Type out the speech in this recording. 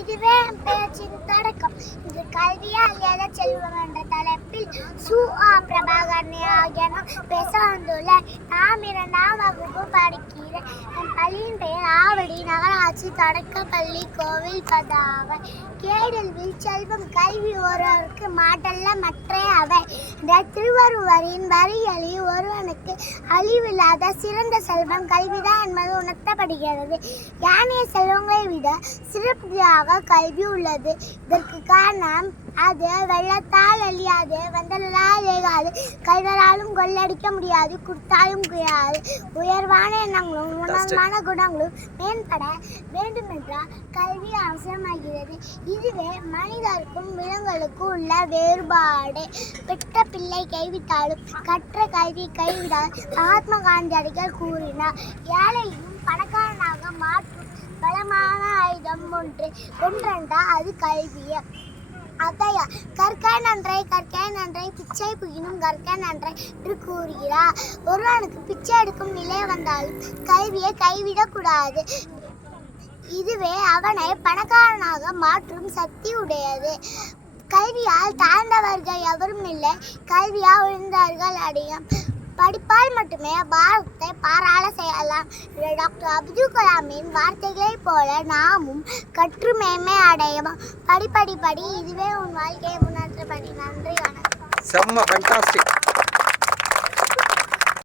இதுவே பேச்சின் தொடக்கம். இது கல்வியால் எதை செல்வம் என்ற தலைப்பில் பிரபாகரன் ஆகிய பேச வந்துள்ள நாம் 2ஆம் வகுப்பு படிக்கிறேன். என் பள்ளியின் பெயர் ஆவடி நகராட்சி தொடக்கப்பள்ளி கோவில் பதாவை. கேடல்வில் செல்வம் கல்வி ஒருவருக்கு மாட்டல்ல மற்றே அவை. இந்த திருவள்ளுவரின் வரிகளில் ஒருவனுக்கு அழிவில்லாத சிறந்த செல்வம் கல்விதான் என்பது உணர்த்தப்படுகிறது. ஏனைய செல்வங்களை விட சிறப்பாக கல்வி உள்ளது. இதற்கு காரணம் அது வெள்ளத்தால் அழியாது, வந்தலால் ஏகாது, கல்வராலும் கொள்ளடிக்க முடியாது, கொடுத்தாலும் குறையாது. உயர்வான எண்ணங்களும் உணர்வான குணங்களும் மேம்பட வேண்டுமென்றால் கல்வி அவசியமாகிறது. இதுவே மனிதருக்கும் விலங்குகளுக்கும் உள்ள வேறுபாடு. பெற்ற பிள்ளை கைவிட்டாலும் கற்ற கல்வி கைவிடாது மகாத்மா காந்தியடிகள் கூறினார். ஏழையும் பணக்காரனாக மாற்றும் பலமான ஆயுதம் ஒன்றென்றால் அது கல்வியே. அதையா கற்க நன்றை பிச்சை புகினும் கற்க நன்றை என்று கூறுகிறார். ஒருவனுக்கு பிச்சை எடுக்கும் நிலை வந்தாலும் கல்வியை கைவிடக்கூடாது. இதுவே அவனை பணக்காரனாக மாற்றும் சக்தி உடையது. கல்வியால் தாழ்ந்தவர்கள் எவரும் இல்லை, கல்வியால் உயர்ந்தவர்கள் அடையும். படிப்பால் மட்டுமே பாரதத்தை பாராள செய்யலாம். டாக்டர் அப்துல் கலாமின் வார்த்தைகளைப் போல நாமும் கற்று மேன்மை அடையலாம். படி இதுவே உன் வாழ்க்கையை முன்னேற்ற படி. நன்றி, வணக்கம். செம்ம ஃபேண்டாஸ்டிக்.